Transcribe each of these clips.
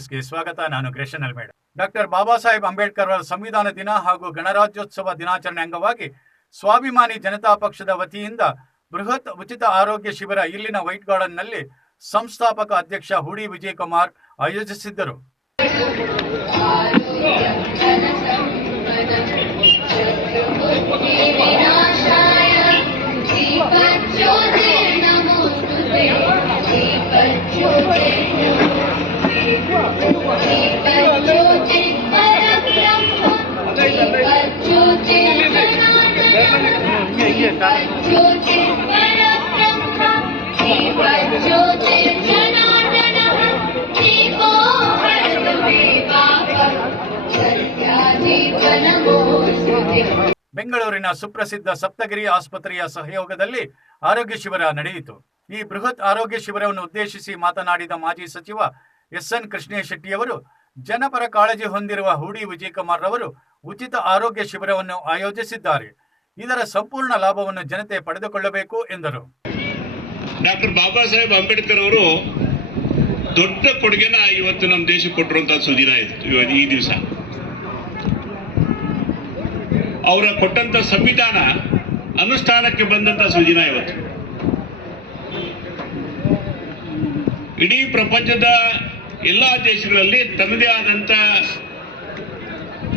ನ್ಯೂಸ್ಗೆ ಸ್ವಾಗತ. ನಾನು ಗ್ರೇಷನ್ ಅಲ್ಮೇಡ. ಡಾಕ್ಟರ್ ಬಾಬಾ ಸಾಹೇಬ್ ಅಂಬೇಡ್ಕರ್ ಅವರ ಸಂವಿಧಾನ ದಿನ ಹಾಗೂ ಗಣರಾಜ್ಯೋತ್ಸವ ದಿನಾಚರಣೆ ಅಂಗವಾಗಿ ಸ್ವಾಭಿಮಾನಿ ಜನತಾ ಪಕ್ಷದ ವತಿಯಿಂದ ಬೃಹತ್ ಉಚಿತ ಆರೋಗ್ಯ ಶಿಬಿರ ಇಲ್ಲಿನ ವೈಟ್ ಗಾರ್ಡನ್ ನಲ್ಲಿ ಸಂಸ್ಥಾಪಕ ಅಧ್ಯಕ್ಷ ಹುಡಿ ವಿಜಯಕುಮಾರ್ ಆಯೋಜಿಸಿದ್ದರು. ಬೆಂಗಳೂರಿನ ಸುಪ್ರಸಿದ್ಧ ಸಪ್ತಗಿರಿ ಆಸ್ಪತ್ರೆಯ ಸಹಯೋಗದಲ್ಲಿ ಆರೋಗ್ಯ ಶಿಬಿರ ನಡೆಯಿತು. ಈ ಬೃಹತ್ ಆರೋಗ್ಯ ಶಿಬಿರವನ್ನು ಉದ್ದೇಶಿಸಿ ಮಾತನಾಡಿದ ಮಾಜಿ ಸಚಿವ ಎಸ್.ಎನ್. ಕೃಷ್ಣೇಶೆಟ್ಟಿಯವರು, ಜನಪರ ಕಾಳಜಿ ಹೊಂದಿರುವ ಹುಡಿ ವಿಜಯಕುಮಾರ್ ರವರು ಉಚಿತ ಆರೋಗ್ಯ ಶಿಬಿರವನ್ನು ಆಯೋಜಿಸಿದ್ದಾರೆ. ಇದರ ಸಂಪೂರ್ಣ ಲಾಭವನ್ನು ಜನತೆ ಪಡೆದುಕೊಳ್ಳಬೇಕು ಎಂದರು. ಡಾಕ್ಟರ್ ಬಾಬಾ ಸಾಹೇಬ್ ಅಂಬೇಡ್ಕರ್ ಅವರು ದೊಡ್ಡ ಕೊಡುಗೆನ ಇವತ್ತು ನಮ್ಮ ದೇಶಕ್ಕೆ ಕೊಟ್ಟಿರುವಂತಹ ಸುದಿನ ಈ ದಿವಸ. ಅವರ ಕೊಟ್ಟಂತ ಸಂವಿಧಾನ ಅನುಷ್ಠಾನಕ್ಕೆ ಬಂದಂತ ಸುದಿನ ಇವತ್ತು. ಇಡೀ ಪ್ರಪಂಚದ ಎಲ್ಲಾ ದೇಶಗಳಲ್ಲಿ ತನ್ನದೇ ಆದಂತ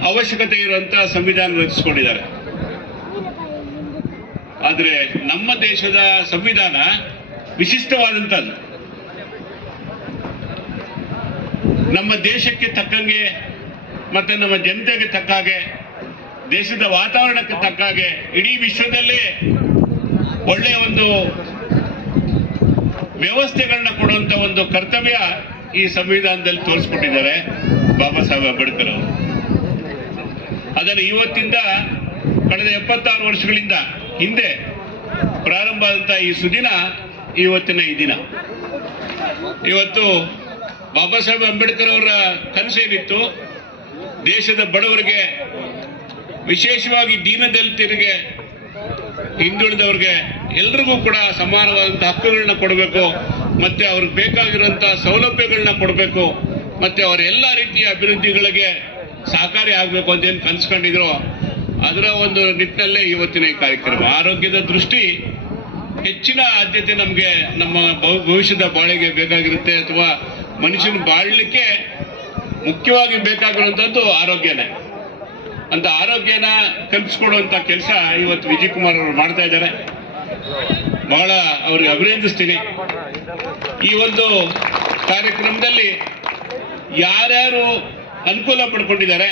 ಅವಶ್ಯಕತೆ ಇರುವಂತಹ ಸಂವಿಧಾನ ರಚಿಸಿಕೊಂಡಿದ್ದಾರೆ. ಆದರೆ ನಮ್ಮ ದೇಶದ ಸಂವಿಧಾನ ವಿಶಿಷ್ಟವಾದಂಥದ್ದು. ನಮ್ಮ ದೇಶಕ್ಕೆ ತಕ್ಕಂಗೆ ಮತ್ತೆ ನಮ್ಮ ಜನತೆಗೆ ತಕ್ಕ ಹಾಗೆ, ದೇಶದ ವಾತಾವರಣಕ್ಕೆ ತಕ್ಕ ಹಾಗೆ ಇಡೀ ವಿಶ್ವದಲ್ಲೇ ಒಳ್ಳೆಯ ಒಂದು ವ್ಯವಸ್ಥೆಗಳನ್ನ ಕೊಡುವಂತ ಒಂದು ಕರ್ತವ್ಯ ಈ ಸಂವಿಧಾನದಲ್ಲಿ ತೋರಿಸ್ಕೊಟ್ಟಿದ್ದಾರೆ ಬಾಬಾ ಸಾಹೇಬ್ ಅಂಬೇಡ್ಕರ್ ಅವರು. ಅದನ್ನು ಇವತ್ತಿಂದ ಕಳೆದ 76 ವರ್ಷಗಳಿಂದ ಹಿಂದೆ ಪ್ರಾರಂಭ ಆದಂತ ಈ ಸುದಿನ ಇವತ್ತಿನ ಈ ದಿನ. ಇವತ್ತು ಬಾಬಾ ಸಾಹೇಬ್ ಅಂಬೇಡ್ಕರ್ ಅವರ ಕನಸೇನಿತ್ತು, ದೇಶದ ಬಡವರಿಗೆ, ವಿಶೇಷವಾಗಿ ದೀನದಲಿತರಿಗೆ, ಹಿಂದುಳಿದವರಿಗೆ ಎಲ್ರಿಗೂ ಕೂಡ ಸಮಾನವಾದಂತಹ ಹಕ್ಕುಗಳನ್ನ ಕೊಡಬೇಕು, ಮತ್ತೆ ಅವ್ರಿಗೆ ಬೇಕಾಗಿರುವಂತಹ ಸೌಲಭ್ಯಗಳನ್ನ ಕೊಡಬೇಕು, ಮತ್ತೆ ಅವರ ಎಲ್ಲ ರೀತಿಯ ಅಭಿವೃದ್ಧಿಗಳಿಗೆ ಸಹಕಾರಿ ಆಗಬೇಕು ಅಂತ ಏನು ಕನ್ಸ್ಕೊಂಡಿದ್ರು, ಅದರ ಒಂದು ನಿಟ್ಟಿನಲ್ಲೇ ಇವತ್ತಿನ ಈ ಕಾರ್ಯಕ್ರಮ. ಆರೋಗ್ಯದ ದೃಷ್ಟಿ ಹೆಚ್ಚಿನ ಆದ್ಯತೆ ನಮಗೆ ನಮ್ಮ ಭವಿಷ್ಯದ ಬಾಳಿಗೆ ಬೇಕಾಗಿರುತ್ತೆ, ಅಥವಾ ಮನುಷ್ಯನ ಬಾಳಲಿಕ್ಕೆ ಮುಖ್ಯವಾಗಿ ಬೇಕಾಗಿರುವಂಥದ್ದು ಆರೋಗ್ಯನೇ. ಅಂತ ಆರೋಗ್ಯನ ಕಲ್ಪಿಸ್ಕೊಡುವಂತ ಕೆಲಸ ಇವತ್ತು ವಿಜಯಕುಮಾರ್ ಅವರು ಮಾಡ್ತಾ ಇದ್ದಾರೆ. ಬಹಳ ಅವ್ರಿಗೆ ಅಭಿನಂದಿಸ್ತೀನಿ. ಈ ಒಂದು ಕಾರ್ಯಕ್ರಮದಲ್ಲಿ ಯಾರ್ಯಾರು ಅನುಕೂಲ ಪಡ್ಕೊಂಡಿದ್ದಾರೆ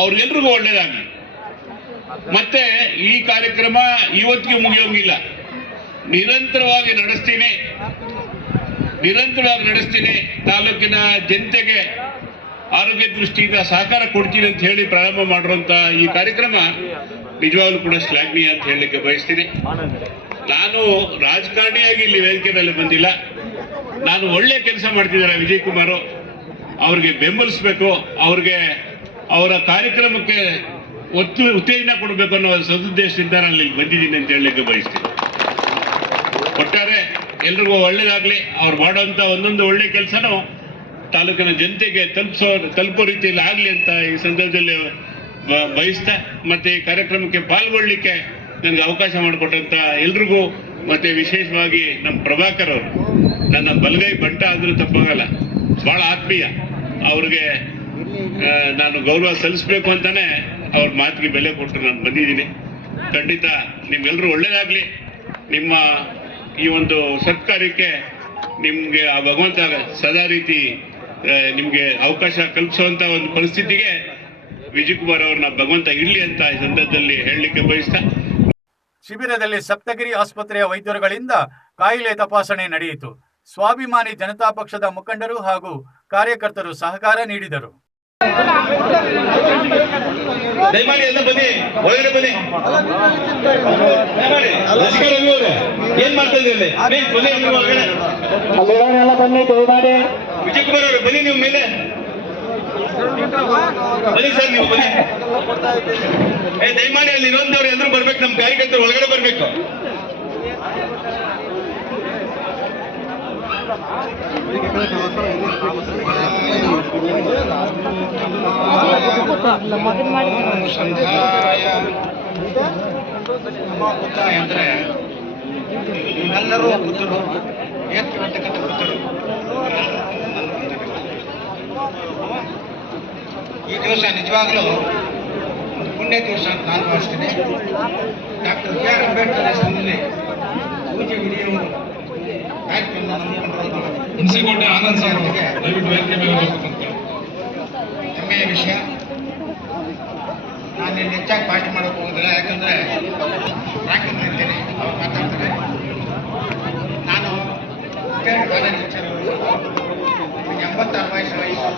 ಅವ್ರಿಗೆಲ್ರಿಗೂ ಒಳ್ಳೇದಾಗಲಿ. ಮತ್ತೆ ಈ ಕಾರ್ಯಕ್ರಮ ಇವತ್ತಿಗೆ ಮುಗಿಯೋಂಗಿಲ್ಲ, ನಿರಂತರವಾಗಿ ನಡೆಸ್ತೀನಿ. ತಾಲೂಕಿನ ಜನತೆಗೆ ಆರೋಗ್ಯ ದೃಷ್ಟಿಯಿಂದ ಸಹಕಾರ ಕೊಡ್ತೀನಿ ಅಂತ ಹೇಳಿ ಪ್ರಾರಂಭ ಮಾಡಿರುವಂತ ಈ ಕಾರ್ಯಕ್ರಮ ನಿಜವಾಗ್ಲೂ ಕೂಡ ಶ್ಲಾಘನೀಯ ಅಂತ ಹೇಳಲಿಕ್ಕೆ ಬಯಸ್ತೀನಿ. ನಾನು ರಾಜಕಾರಣಿಯಾಗಿ ಇಲ್ಲಿ ವೇದಿಕೆ ಮೇಲೆ ಬಂದಿಲ್ಲ. ನಾನು ಒಳ್ಳೆ ಕೆಲಸ ಮಾಡ್ತಿದ್ದಾರೆ ವಿಜಯಕುಮಾರ್, ಅವ್ರಿಗೆ ಬೆಂಬಲಿಸಬೇಕು, ಅವ್ರಿಗೆ ಅವರ ಕಾರ್ಯಕ್ರಮಕ್ಕೆ ಉತ್ತೇಜನ ಕೊಡಬೇಕು ಅನ್ನೋ ಸದುದ್ದೇಶದಿಂದ ನಾನು ಇಲ್ಲಿ ಬಂದಿದ್ದೀನಿ ಅಂತ ಹೇಳಲಿಕ್ಕೆ ಬಯಸ್ತೀನಿ. ಒಟ್ಟಾರೆ ಎಲ್ರಿಗೂ ಒಳ್ಳೇದಾಗ್ಲಿ. ಅವ್ರು ಮಾಡುವಂತ ಒಂದೊಂದು ಒಳ್ಳೆ ಕೆಲಸನೂ ತಾಲೂಕಿನ ಜನತೆಗೆ ತಲುಪೋ ರೀತಿಯಲ್ಲಿ ಆಗ್ಲಿ ಅಂತ ಈ ಸಂದರ್ಭದಲ್ಲಿ ಬಯಸ್ತಾ, ಮತ್ತೆ ಈ ಕಾರ್ಯಕ್ರಮಕ್ಕೆ ಪಾಲ್ಗೊಳ್ಳಿಕ್ಕೆ ನನಗೆ ಅವಕಾಶ ಮಾಡಿಕೊಟ್ಟಂತ ಎಲ್ರಿಗೂ, ಮತ್ತೆ ವಿಶೇಷವಾಗಿ ನಮ್ಮ ಪ್ರಭಾಕರ್ ಅವರು, ನನ್ನ ಬಲಗೈ ಬಂಟ ಆದ್ರೂ ತಪ್ಪಾಗಲ್ಲ, ಬಹಳ ಆತ್ಮೀಯ. ಅವ್ರಿಗೆ ನಾನು ಗೌರವ ಸಲ್ಲಿಸ್ಬೇಕು ಅಂತಾನೆ ಅವ್ರ ಮಾತಿಗೆ ಬೆಲೆ ಕೊಟ್ಟು ನಾನು ಬಂದಿದ್ದೀನಿ. ಖಂಡಿತ ನಿಮ್ಗೆಲ್ರೂ ಒಳ್ಳೇದಾಗ್ಲಿ. ನಿಮ್ಮ ಈ ಒಂದು ಸತ್ಕಾರ್ಯಕ್ಕೆ ನಿಮ್ಗೆ ಆ ಭಗವಂತ ಸದಾ ರೀತಿ ನಿಮ್ಗೆ ಅವಕಾಶ ಕಲ್ಪಿಸುವಂತ ಒಂದು ಪರಿಸ್ಥಿತಿಗೆ ವಿಜಯಕುಮಾರ್ ಅವ್ರನ್ನ ಭಗವಂತ ಇರ್ಲಿ ಅಂತ ಈ ಸಂದರ್ಭದಲ್ಲಿ ಹೇಳಲಿಕ್ಕೆ ಬಯಸ್ತಾ. ಶಿಬಿರದಲ್ಲಿ ಸಪ್ತಗಿರಿ ಆಸ್ಪತ್ರೆಯ ವೈದ್ಯರುಗಳಿಂದ ಕಾಯಿಲೆ ತಪಾಸಣೆ ನಡೆಯಿತು. ಸ್ವಾಭಿಮಾನಿ ಜನತಾ ಪಕ್ಷದ ಮುಖಂಡರು ಹಾಗೂ ಕಾರ್ಯಕರ್ತರು ಸಹಕಾರ ನೀಡಿದರು. ದಯಮಾಡಿ ಎಲ್ಲ ಬನ್ನಿ, ಒಳಗಡೆ ಬನ್ನಿ. ಏನ್ ಮಾಡ್ತಾ ಇದ್ದೀರಿ? ಬನ್ನಿ ದಯಮಾಡಿ. ವಿಜಯಕುಮಾರ್ ಅವರು ಬನ್ನಿ, ನೀವು ಮೇಲೆ ಬನ್ನಿ ಸರ್, ನೀವು ಬನ್ನಿ. ದಯಮಾಡಿ ಅಲ್ಲಿ ಇರುವಂತವ್ರು ಎಲ್ಲರೂ ಬರ್ಬೇಕು, ನಮ್ಮ ಕಾರ್ಯಕರ್ತರು ಒಳಗಡೆ ಬರ್ಬೇಕು. ಅಂದ್ರೆ ನೀವೆಲ್ಲರೂ ಬುದ್ಧರು ಏರ್ತಿರ್ತಕ್ಕಂಥ ಬುದ್ಧರು. ಈ ದಿವಸ ನಿಜವಾಗ್ಲೂ ಒಂದು ಪುಣ್ಯ ದಿವಸ ಅಂತ ನಾನು ಭಾವಿಸ್ತೀನಿ. ಡಾಕ್ಟರ್ ಬಿ ಆರ್ ಅಂಬೇಡ್ಕರ್ ಹೆಸರಿನಲ್ಲಿ ಪೂಜೆ ವಿಡಿಯೋರು ಹುಣಸಿಕೋಟೆ ಆನಂದ್ ಸರ್ ದಯವಿಟ್ಟು ವೇದಿಕೆ ಮೇಲೆ ಹೋಗ್ಬೇಕಂತ. ಹೆಮ್ಮೆಯ ವಿಷಯ. ನಾನು ಇಲ್ಲಿ ಹೆಚ್ಚಾಗಿ ಭಾಷಣ ಮಾಡೋಕೆ ಹೋಗೋದಿಲ್ಲ, ಯಾಕಂದರೆ ರಾಕೆಟ್ ಇರ್ತೇನೆ, ಅವ್ರು ಮಾತಾಡ್ತಾರೆ. ನಾನು ಕಾಲೇಜ್ ಲೆಕ್ಚರರು, 86 ವಯಸ್ಸು.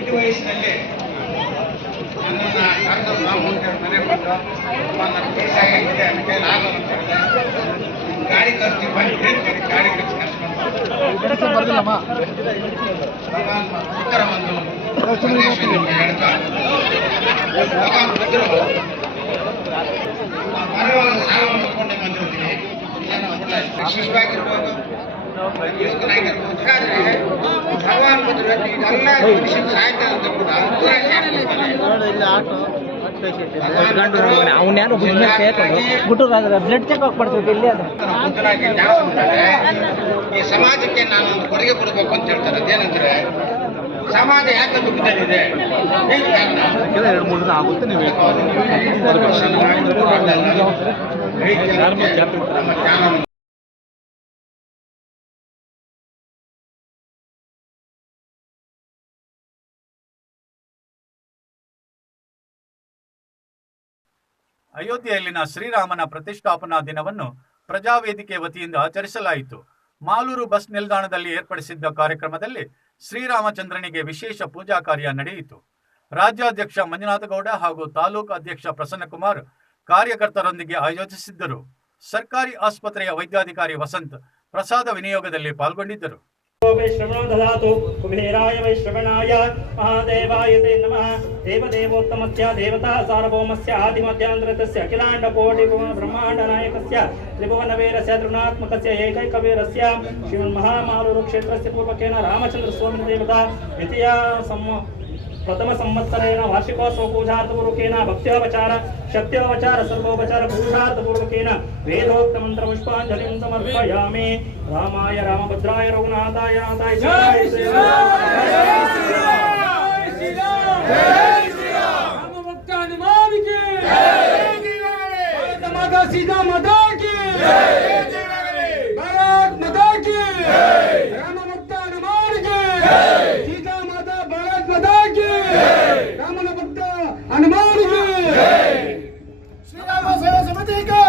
ಈ ವಯಸ್ಸಿನಲ್ಲಿ ನನ್ನನ್ನು ಕರೆದು ರಾಮಮೂರ್ತಿ ಮನೆ ಬಂದು ನನ್ನ ವಯಸ್ಸಾಗಿದೆ ಅದಕ್ಕೆ ಆಗಲ್ಲ ಅಂತ ಹೇಳಿದೆ. ಗಾಡಿ ಖರ್ಚು ಗಾಡಿ ಖರ್ಚು ಉತ್ತರ ಒಂದು ಸಂದೇಶ ನಿಮಗೆ ಹೇಳ್ತಾ ಬರುವಾಗ ಸಾಲ ಮಾಡ್ಕೊಂಡೆ ಬಂದಿರ್ತೀನಿ. ಶಿಶುವಾಗಿರ್ಬೋದು, ಆಗಿರ್ಬೋದು. ಆದರೆ ಭಗವಾನ್ ಬಂದ ವ್ಯಕ್ತಿ ಇದೆಲ್ಲ ಮನುಷ್ಯನ ಸಾಹಿತ್ಯ ಅಂತ ಕೂಡ ಅವನ್ಯಾರು ಬ್ಲಡ್ ಚೆಕ್ ಮಾಡ್ತೀವಿ ಇಲ್ಲಿ ಅದು ಈ ಸಮಾಜಕ್ಕೆ ನಾನು ಒಂದು ಕೊಡುಗೆ ಕೊಡಬೇಕು ಅಂತ ಹೇಳ್ತಾರೆ. ಅದೇನಂದ್ರೆ ಸಮಾಜ ಯಾಕೆ ದುಃಖದಲ್ಲಿದೆ, ಏನು ಕಾರಣ? 2-3 ದಿನ ಆಗುತ್ತೆ. ನೀವು ನಮ್ಮ ಜ್ಞಾನ ಅಯೋಧ್ಯೆಯಲ್ಲಿನ ಶ್ರೀರಾಮನ ಪ್ರತಿಷ್ಠಾಪನಾ ದಿನವನ್ನು ಪ್ರಜಾವೇದಿಕೆ ವತಿಯಿಂದ ಆಚರಿಸಲಾಯಿತು. ಮಾಲೂರು ಬಸ್ ನಿಲ್ದಾಣದಲ್ಲಿ ಏರ್ಪಡಿಸಿದ್ದ ಕಾರ್ಯಕ್ರಮದಲ್ಲಿ ಶ್ರೀರಾಮಚಂದ್ರನಿಗೆ ವಿಶೇಷ ಪೂಜಾ ಕಾರ್ಯ ನಡೆಯಿತು. ರಾಜ್ಯಾಧ್ಯಕ್ಷ ಮಂಜುನಾಥಗೌಡ ಹಾಗೂ ತಾಲೂಕು ಅಧ್ಯಕ್ಷ ಪ್ರಸನ್ನಕುಮಾರ್ ಕಾರ್ಯಕರ್ತರೊಂದಿಗೆ ಆಯೋಜಿಸಿದ್ದರು. ಸರ್ಕಾರಿ ಆಸ್ಪತ್ರೆಯ ವೈದ್ಯಾಧಿಕಾರಿ ವಸಂತ್ ಪ್ರಸಾದ ವಿನಿಯೋಗದಲ್ಲಿ ಪಾಲ್ಗೊಂಡಿದ್ದರು. वैश्रवणो ददातु कुबेराय वैश्रवणाय महादेवाय ते नमः। देवदेवोत्तमस्य देवता सार्वभौमस्य आदिमध्यान्तरस्य अखिलाण्डकोटि ब्रह्माण्डनायकस्य त्रिभुवनवीरस्य तृणात्मकस्य एकैकवीरस्य श्रीमन्महामालूरुक्षेत्रस्य पूर्वकेन रामचन्द्रस्वामिन देवता द्वितीया प्रथम संवत्सरेण वार्षिकोत्सव पूजार्थपूर्वकेन भक्त्योपचार शक्त्योपचार सर्वोपचार पूजार्थपूर्वकेन वेदोक्त मंत्र पुष्पांजलिं समर्पयामि। रामाय रामभद्राय रघुनाथाय नाथाय जय श्री राम जय श्री राम जय श्री राम जय श्री राम। राम भक्त हनुमान की जय, माता सीता माता की जय, भारत माता की जय, राम भक्त हनुमान की जय, सीता माता भारत माता की जय, राम भक्त हनुमान की जय, श्री राम सेवा समिति की जय।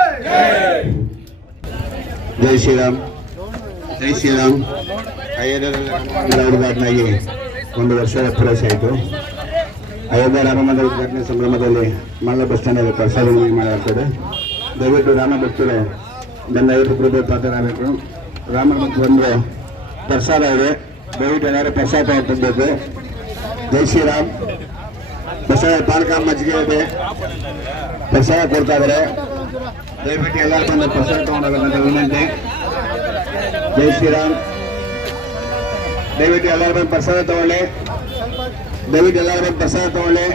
जय श्री राम जय श्री राम। ಅಯೋಧ್ಯೆಯಲ್ಲಿ ಒಂದು ವರ್ಷದ ಪೂರೈಸಿ ಆಯಿತು. ಅಯೋಧ್ಯೆ ರಾಮ ಮಂದಿರ ಉದ್ಘಾಟನೆ ಸಂಭ್ರಮದಲ್ಲಿ ಮಲ್ಲ ಬಸ್ ಸ್ಟ್ಯಾಂಡಲ್ಲಿ ಪ್ರಸಾದ ಮಾಡಲಾಗ್ತದೆ. ದಯವಿಟ್ಟು ರಾಮ ಭಕ್ತರು ನನ್ನ 50 ರೂಪಾಯಿ ಪಾತ್ರರಾಗಬೇಕು. ರಾಮ ಭಕ್ತರು ಬಂದು ಪ್ರಸಾದ ಇದೆ, ದಯವಿಟ್ಟು ಎಲ್ಲರೂ ಪ್ರಸಾದ ತಗೊಳ್ಬೇಕು. ಜೈ ಶ್ರೀರಾಮ್. ಪ್ರಸಾದ ಪಾನಕ ಮಜ್ಜಿಗೆ ಇದೆ, ಪ್ರಸಾದ ಕೊಡ್ತಾ ಇದ್ದಾರೆ. ದಯವಿಟ್ಟು ಎಲ್ಲರೂ ಬಂದು ಪ್ರಸಾದ ತಗೊಂಡೋಗಬೇಕಂತ ವಿನಂತಿ. ಜೈ ಶ್ರೀರಾಮ್. ದಯವಿಟ್ಟು ಎಲ್ಲರೂ ಬಂದು ಪ್ರಸಾದ ತಗೊಳ್ಳಿ. ದಯವಿಟ್ಟು ಎಲ್ಲರೂ ಬಂದು ಪ್ರಸಾದ ತಗೊಳ್ಳಿ.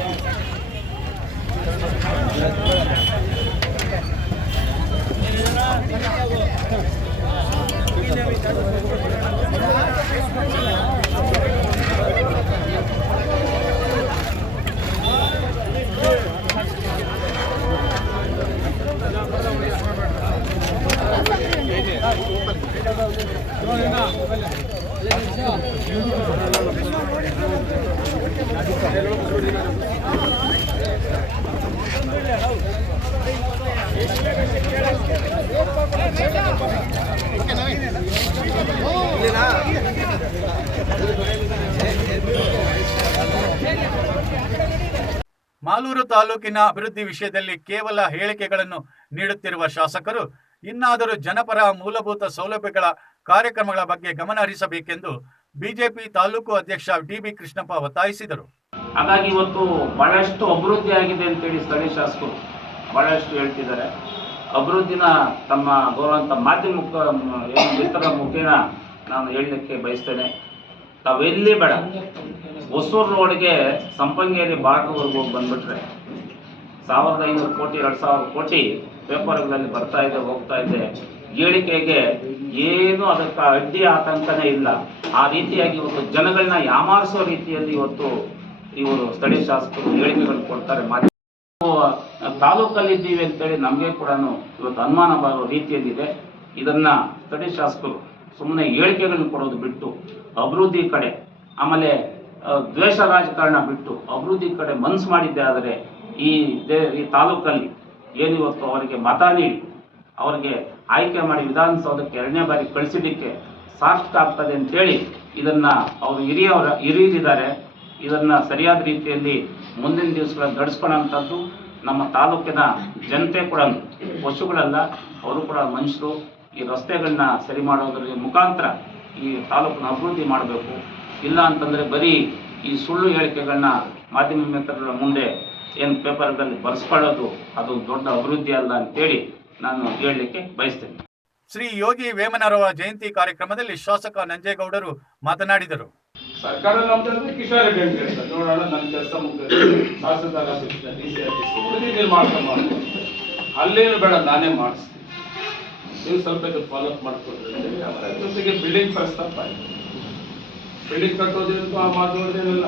ಮಾಲೂರು ತಾಲೂಕಿನ ಅಭಿವೃದ್ಧಿ ವಿಷಯದಲ್ಲಿ ಕೇವಲ ಹೇಳಿಕೆಗಳನ್ನು ನೀಡುತ್ತಿರುವ ಶಾಸಕರು ಇನ್ನಾದರೂ ಜನಪರ ಮೂಲಭೂತ ಸೌಲಭ್ಯಗಳ ಕಾರ್ಯಕ್ರಮಗಳ ಬಗ್ಗೆ ಗಮನ ಹರಿಸಬೇಕೆಂದು ಬಿಜೆಪಿ ತಾಲೂಕು ಅಧ್ಯಕ್ಷ ಡಿ.ಬಿ. ಕೃಷ್ಣಪ್ಪ ಒತ್ತಾಯಿಸಿದರು. ಹಾಗಾಗಿ ಇವತ್ತು ಬಹಳಷ್ಟು ಅಭಿವೃದ್ಧಿ ಆಗಿದೆ ಅಂತೇಳಿ ಸ್ಥಳೀಯ ಶಾಸಕರು ಬಹಳಷ್ಟು ಹೇಳ್ತಿದ್ದಾರೆ. ಅಭಿವೃದ್ಧಿನ ತಮ್ಮ ಗೌರವಂತ ಮಾಧ್ಯಮ ಮಿತ್ರರ ಮುಖೇನ ನಾನು ಹೇಳಲಿಕ್ಕೆ ಬಯಸ್ತೇನೆ. ತಾವೆಲ್ಲಿ ಬೇಡ, ಹೊಸೂರು ರೋಡ್ಗೆ ಸಂಪಂಗೇರಿ ಬಾರ್ಡ್ರ್ವರೆಗೂ ಹೋಗಿ ಬಂದುಬಿಟ್ರೆ 1500 ಕೋಟಿ 2000 ಕೋಟಿ ಪೇಪರ್ಗಳಲ್ಲಿ ಬರ್ತಾ ಇದೆ, ಹೋಗ್ತಾ ಇದೆ. ಹೇಳಿಕೆಗೆ ಏನು ಅದಕ್ಕೆ ಅಡ್ಡಿ ಆತಂಕನೇ ಇಲ್ಲ. ಆ ರೀತಿಯಾಗಿ ಇವತ್ತು ಜನಗಳನ್ನ ಯಾಮಾರಿಸೋ ರೀತಿಯಲ್ಲಿ ಇವತ್ತು ಇವರು ಸ್ಥಳೀಯ ಶಾಸಕರು ಹೇಳಿಕೆಗಳನ್ನು ಕೊಡ್ತಾರೆ. ತಾಲೂಕಲ್ಲಿದ್ದೀವಿ ಅಂತೇಳಿ ನಮಗೆ ಕೂಡ ಇವತ್ತು ಅನುಮಾನ ಬರೋ ರೀತಿಯಲ್ಲಿದೆ. ಇದನ್ನು ಸ್ಥಳೀಯ ಶಾಸಕರು ಸುಮ್ಮನೆ ಹೇಳಿಕೆಗಳನ್ನು ಕೊಡೋದು ಬಿಟ್ಟು ಅಭಿವೃದ್ಧಿ ಕಡೆ, ಆಮೇಲೆ ದ್ವೇಷ ರಾಜಕಾರಣ ಬಿಟ್ಟು ಅಭಿವೃದ್ಧಿ ಕಡೆ ಮನಸ್ಸು ಮಾಡಿದ್ದೆ ಆದರೆ ಈ ತಾಲೂಕಲ್ಲಿ ಏನಿವತ್ತು ಅವರಿಗೆ ಮತ ನೀಡಿ ಅವರಿಗೆ ಆಯ್ಕೆ ಮಾಡಿ ವಿಧಾನಸೌಧಕ್ಕೆ 2ನೇ ಬಾರಿ ಕಳಿಸಿದ್ದಕ್ಕೆ ಸಾರ್ಥಕ ಆಗ್ತದೆ ಅಂತೇಳಿ ಇದನ್ನು ಅವರು ಹಿರಿಯರಿದ್ದಾರೆ. ಇದನ್ನು ಸರಿಯಾದ ರೀತಿಯಲ್ಲಿ ಮುಂದಿನ ದಿವಸಗಳಲ್ಲಿ ನಡೆಸ್ಕೊಳ್ಳೋಂಥದ್ದು ನಮ್ಮ ತಾಲೂಕಿನ ಜನತೆ ಕೂಡ ಪಶುಗಳಲ್ಲ, ಅವರು ಕೂಡ ಮನುಷ್ಯರು. ಈ ರಸ್ತೆಗಳನ್ನ ಸರಿ ಮಾಡೋದ್ರ ಮುಖಾಂತರ ಈ ತಾಲೂಕನ್ನ ಅಭಿವೃದ್ಧಿ ಮಾಡಬೇಕು. ಇಲ್ಲ ಅಂತಂದರೆ ಬರೀ ಈ ಸುಳ್ಳು ಹೇಳಿಕೆಗಳನ್ನ ಮಾಧ್ಯಮ ಮಿತ್ರರ ಮುಂದೆ ಏನು ಪೇಪರ್ಗಳಲ್ಲಿ ಬರೆಸ್ಕೊಳ್ಳೋದು ಅದು ದೊಡ್ಡ ಅಭಿವೃದ್ಧಿ ಅಲ್ಲ ಅಂತೇಳಿ ನಾನು ಹೇಳಲಿಕ್ಕೆ ಬಯಸ್ತೇನೆ. ಶ್ರೀ ಯೋಗಿ ವೇಮನರವರ ಜಯಂತಿ ಕಾರ್ಯಕ್ರಮದಲ್ಲಿ ಶಾಸಕ ನಂಜೇಗೌಡರು ಮಾತನಾಡಿದರು. ಸರ್ಕಾರ ನಮ್ದಂದ್ರೆ ಕಿಶೋರ್ ರೆಡ್ಡಿ ಅಂತ ಹೇಳ್ತಾರೆ. ನೋಡೋಣ, ನನ್ನ ಕೆಲಸ ಮುಗಿದ್ರೆ ತಹಸೀಲ್ದಾರ್ ಆಫೀಸ್ DC ಆಫೀಸ್ ನೀವು ಮಾಡ್ಕೊಂಡು ಅಲ್ಲೇನು ಬೇಡ, ನಾನೇ ಮಾಡಿಸ್ತೀನಿ, ನೀವು ಸ್ವಲ್ಪ ಇದು ಫಾಲೋಅಪ್ ಮಾಡ್ಕೊಡ್ರಿ ಅಂತೇಳಿ. ಅದರ ಜೊತೆಗೆ ಬಿಲ್ಡಿಂಗ್ ಪ್ರಸ್ತಾಪ ಆಯಿತು. ಬಿಲ್ಡಿಂಗ್ ಕಟ್ಟೋದೇನು ಆ ಮಾತುಗಳೇನಿಲ್ಲ.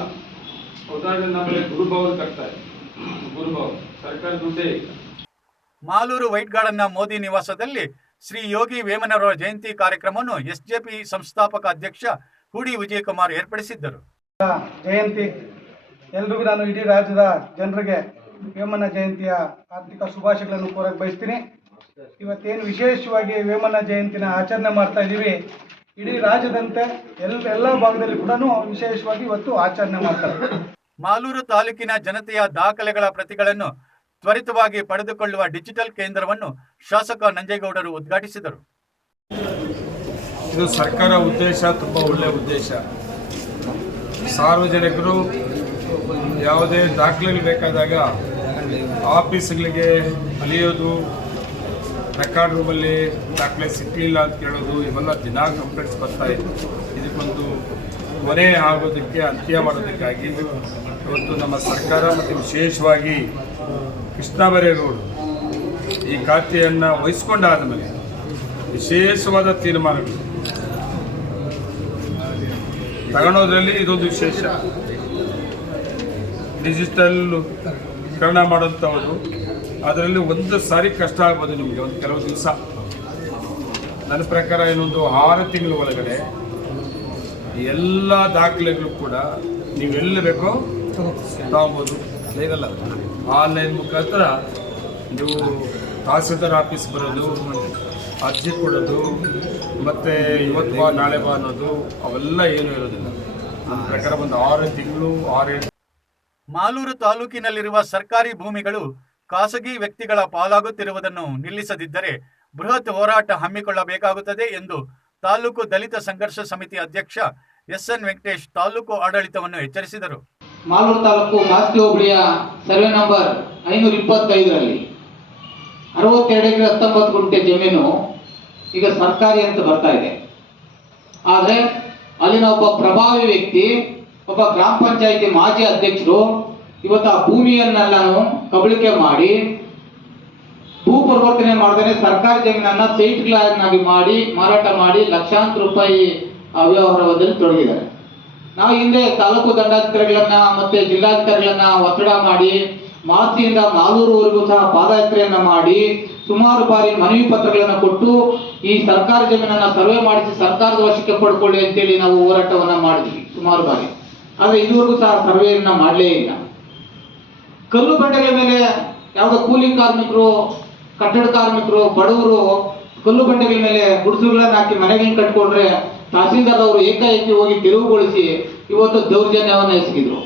ಉದಾಹರಣೆ ನಮ್ಮಲ್ಲಿ ಗುರುಭವನ್ ಕಟ್ತಾ ಇದೆ. ಗುರುಭವನ್ ಸರ್ಕಾರ ದುಡ್ಡೇ ಇಲ್ಲ. ಮಾಲೂರು ವೈಟ್ ಗಾರ್ಡನ್ನ ಮೋದಿ ನಿವಾಸದಲ್ಲಿ ಶ್ರೀ ಯೋಗಿ ವೇಮನರವರ ಜಯಂತಿ ಕಾರ್ಯಕ್ರಮವನ್ನು SJP ಸಂಸ್ಥಾಪಕ ಅಧ್ಯಕ್ಷ ಹೂಡಿ ವಿಜಯಕುಮಾರ್ ಏರ್ಪಡಿಸಿದ್ದರು. ಜಯಂತಿ ಎಲ್ರಿಗೂ ನಾನು ಇಡೀ ರಾಜ್ಯದ ಜನರಿಗೆ ವೇಮನ ಜಯಂತಿಯ ಆರ್ಥಿಕ ಶುಭಾಶಯಗಳನ್ನು ಕೋರಕ್ಕೆ ಬಯಸ್ತೀನಿ. ಇವತ್ತೇನು ವಿಶೇಷವಾಗಿ ವೇಮನ ಜಯಂತಿನ ಆಚರಣೆ ಮಾಡ್ತಾ ಇದ್ದೀವಿ, ಇಡೀ ರಾಜ್ಯದಂತೆ ಎಲ್ಲ ಭಾಗದಲ್ಲಿ ಕೂಡ ವಿಶೇಷವಾಗಿ ಇವತ್ತು ಆಚರಣೆ ಮಾಡ್ತಾರೆ. ಮಾಲೂರು ತಾಲೂಕಿನ ಜನತೆಯ ದಾಖಲೆಗಳ ಪ್ರತಿಗಳನ್ನು ತ್ವರಿತವಾಗಿ ಪಡೆದುಕೊಳ್ಳುವ ಡಿಜಿಟಲ್ ಕೇಂದ್ರವನ್ನು ಶಾಸಕ ನಂಜೇಗೌಡರು ಉದ್ಘಾಟಿಸಿದರು. ಇದು ಸರ್ಕಾರ ಉದ್ದೇಶ ತುಂಬ ಒಳ್ಳೆಯ ಉದ್ದೇಶ. ಸಾರ್ವಜನಿಕರು ಯಾವುದೇ ದಾಖಲೆಗಳು ಬೇಕಾದಾಗ ಆಫೀಸ್ಗಳಿಗೆ ಅಲಿಯೋದು, ರೆಕಾರ್ಡ್ ರೂಮಲ್ಲಿ ದಾಖಲೆ ಸಿಕ್ಕಲಿಲ್ಲ ಅಂತ ಕೇಳೋದು, ಇವೆಲ್ಲ ದಿನಾ ಕಂಪ್ಲೇಂಟ್ಸ್ ಬರ್ತಾ ಇದೆ. ಇದಕ್ಕೊಂದು ಕೊನೆ ಆಗೋದಕ್ಕೆ, ಅಂತ್ಯ ಮಾಡೋದಕ್ಕಾಗಿ ಇವತ್ತು ನಮ್ಮ ಸರ್ಕಾರ ಮತ್ತು ವಿಶೇಷವಾಗಿ ಕೃಷ್ಣ ಬೈರೇಗೌಡರು ಈ ಖಾತೆಯನ್ನು ವಹಿಸ್ಕೊಂಡಾದ ಮೇಲೆ ವಿಶೇಷವಾದ ತೀರ್ಮಾನಗಳು ತಗೊಳೋದ್ರಲ್ಲಿ ಇದೊಂದು ವಿಶೇಷ. ಡಿಜಿಟಲ್ಕರಣ ಮಾಡೋಂಥವ್ರು ಅದರಲ್ಲಿ ಒಂದು ಸಾರಿ ಕಷ್ಟ ಆಗ್ಬೋದು ನಿಮಗೆ, ಒಂದು ಕೆಲವು ದಿವಸ. ನನ್ನ ಪ್ರಕಾರ ಇನ್ನೊಂದು 6 ತಿಂಗಳ ಒಳಗಡೆ ಎಲ್ಲ ದಾಖಲೆಗಳು ಕೂಡ ನೀವೆಲ್ಲ ಬೇಕೋ ತಗೋಬೋದು. ಆನ್ಲೈನ್ ಮುಖಾಂತರ ನೀವು ತಹಸೀಲ್ದಾರ್ ಆಫೀಸ್ ಬರೋದು, ಅರ್ಜಿ ಕೊಡೋದು, ಮತ್ತು ಇವತ್ತು ಬಾ ನಾಳೆ ಬಾ ಅನ್ನೋದು ಅವೆಲ್ಲ ಏನೂ ಇರೋದಿಲ್ಲ. ನನ್ನ ಪ್ರಕಾರ ಒಂದು 6 ತಿಂಗಳು 6-7. ಮಾಲೂರು ತಾಲೂಕಿನಲ್ಲಿರುವ ಸರ್ಕಾರಿ ಭೂಮಿಗಳು ಖಾಸಗಿ ವ್ಯಕ್ತಿಗಳ ಪಾಲಾಗುತ್ತಿರುವುದನ್ನು ನಿಲ್ಲಿಸದಿದ್ದರೆ ಬೃಹತ್ ಹೋರಾಟ ಹಮ್ಮಿಕೊಳ್ಳಬೇಕಾಗುತ್ತದೆ ಎಂದು ತಾಲೂಕು ದಲಿತ ಸಂಘರ್ಷ ಸಮಿತಿ ಅಧ್ಯಕ್ಷ SN ವೆಂಕಟೇಶ್ ತಾಲೂಕು ಆಡಳಿತವನ್ನು ಎಚ್ಚರಿಸಿದರು. ಮಾಲೂರು ತಾಲೂಕು ಮಾಸ್ತಿ ಹೋಬಳಿಯ ಸರ್ವೆ ನಂಬರ್ 525ರಲ್ಲಿ 62 ಎಕರೆ 19 ಗುಂಟೆ ಜಮೀನು ಈಗ ಸರ್ಕಾರಿ ಅಂತ ಬರ್ತಾ ಇದೆ. ಆದರೆ ಅಲ್ಲಿನ ಒಬ್ಬ ಪ್ರಭಾವಿ ವ್ಯಕ್ತಿ, ಒಬ್ಬ ಗ್ರಾಮ ಪಂಚಾಯಿತಿ ಮಾಜಿ ಅಧ್ಯಕ್ಷರು ಇವತ್ತು ಆ ಭೂಮಿಯನ್ನೆಲ್ಲನೂ ಕಬಳಿಕೆ ಮಾಡಿ ಭೂ ಪರಿವರ್ತನೆ ಮಾಡದೇ ಸರ್ಕಾರಿ ಜಮೀನನ್ನ ಸೈಟ್ಗಳನ್ನಾಗಿ ಮಾಡಿ ಮಾರಾಟ ಮಾಡಿ ಲಕ್ಷಾಂತರ ರೂಪಾಯಿ ಅವ್ಯವಹಾರದಲ್ಲಿ ತೊಡಗಿದ್ದಾರೆ. ನಾವು ಹಿಂದೆ ತಾಲೂಕು ದಂಡಾಧಿಕಾರಿಗಳನ್ನ ಮತ್ತೆ ಜಿಲ್ಲಾಧಿಕಾರಿಗಳನ್ನ ಒತ್ತಡ ಮಾಡಿ ಮಾಸ್ತಿಯಿಂದ ಮಾಲೂರುವರೆಗೂ ಸಹ ಪಾದಯಾತ್ರೆಯನ್ನ ಮಾಡಿ ಸುಮಾರು ಬಾರಿ ಮನವಿ ಪತ್ರಗಳನ್ನು ಕೊಟ್ಟು ಈ ಸರ್ಕಾರಿ ಜಮೀನನ್ನ ಸರ್ವೆ ಮಾಡಿಸಿ ಸರ್ಕಾರದ ವಶಕ್ಕೆ ಪಡ್ಕೊಳ್ಳಿ ಅಂತೇಳಿ ನಾವು ಹೋರಾಟವನ್ನ ಮಾಡಿದ್ವಿ ಸುಮಾರು ಬಾರಿ. ಆದರೆ ಇದುವರೆಗೂ ಸಹ ಸರ್ವೆಯನ್ನ ಮಾಡಲೇ ಇಲ್ಲ. ಕಲ್ಲು ಬಂಡೆಗಳ ಮೇಲೆ ಯಾವುದೋ ಕೂಲಿ ಕಾರ್ಮಿಕರು, ಕಟ್ಟಡ ಕಾರ್ಮಿಕರು, ಬಡವರು ಕಲ್ಲು ಬಂಡೆಗಳ ಮೇಲೆ ಗುಡಿಸಲುಗಳನ್ನ ಹಾಕಿ ಮನೆಗಳನ್ನ ಕಟ್ಕೊಂಡ್ರೆ ತಹಸೀಲ್ದಾರ್ ಅವರು ಏಕಾಏಕಿ ಹೋಗಿ ತೆರವುಗೊಳಿಸಿ ಇವತ್ತು ದೌರ್ಜನ್ಯವನ್ನ ಎಸಗಿದ್ರು.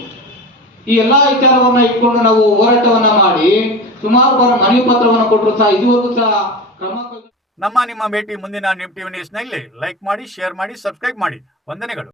ಈ ಎಲ್ಲಾ ವಿಚಾರವನ್ನ ಇಟ್ಕೊಂಡು ನಾವು ಹೋರಾಟವನ್ನ ಮಾಡಿ ಸುಮಾರು ಬಾರಿ ಮನವಿ ಪತ್ರವನ್ನು ಕೊಟ್ಟರು ಸಹ ಇದುವರೆಗೂ ಸಹ ಕ್ರಮ. ನಿಮ್ಮ ಭೇಟಿ ಮುಂದಿನ ನಿಮ್ ಟಿವಿ ನ್ಯೂಸ್ನಲ್ಲಿ. ಲೈಕ್ ಮಾಡಿ, ಶೇರ್ ಮಾಡಿ, ಸಬ್ಸ್ಕ್ರೈಬ್ ಮಾಡಿ. ವಂದನೆಗಳು.